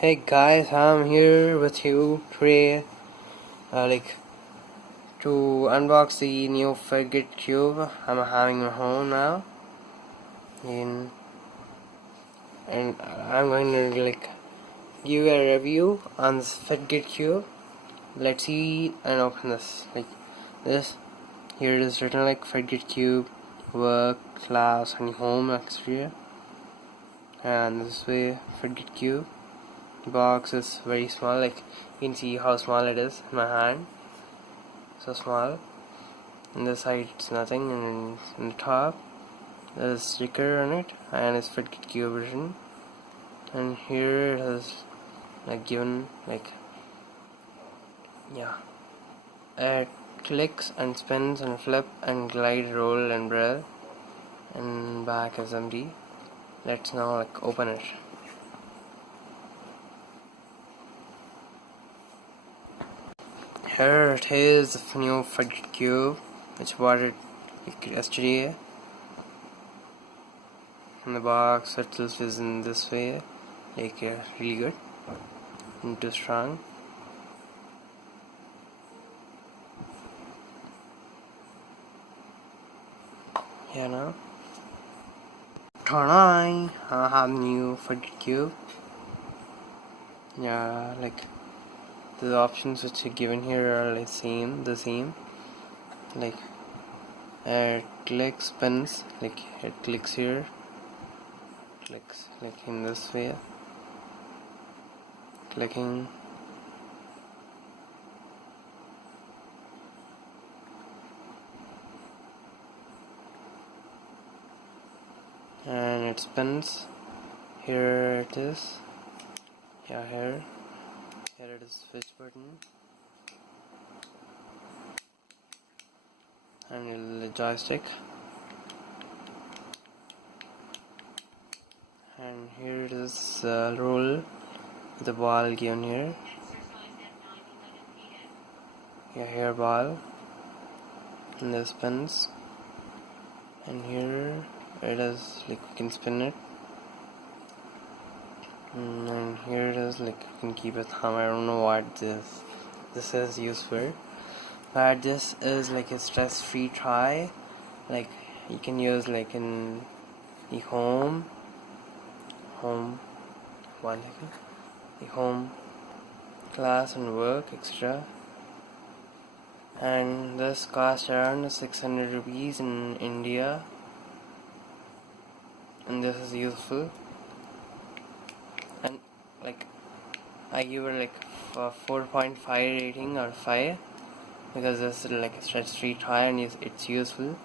Hey guys, I'm here with you today, to unbox the new fidget cube I'm having at home now, and I'm going to give a review on this fidget cube. Let's see and open this. This here it is written like fidget cube, work, class, and home, etc. And this way fidget cube. The box is very small, you can see how small it is in my hand, so small. On the side it's nothing, and in the top there's a sticker on it and it's fidget cube version, and here it has given it clicks and spins and flip and glide, roll and braille, and back is empty. Let's now open it. Here it is, the new fidget cube, which bought it yesterday. In the box itself is in this way, really good and too strong. Now I have new fidget cube. The options which are given here are the same. It clicks, spins, it clicks here, clicks in this way, clicking, and it spins. Here it is. Here it is, switch button, and the joystick, and here it is, roll with the ball given here. Here ball, and the spins, and here it is, you can spin it, and here it is, you can keep a thumb. I don't know what this is used for, but this is a stress-free try. You can use in the home, the home, class and work, etc. And this cost around 600 rupees in India, and this is useful, and I give it a 4.5 rating or 5, because this is a stress-free try and it's useful.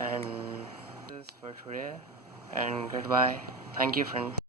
And this is for today, and goodbye. Thank you, friends.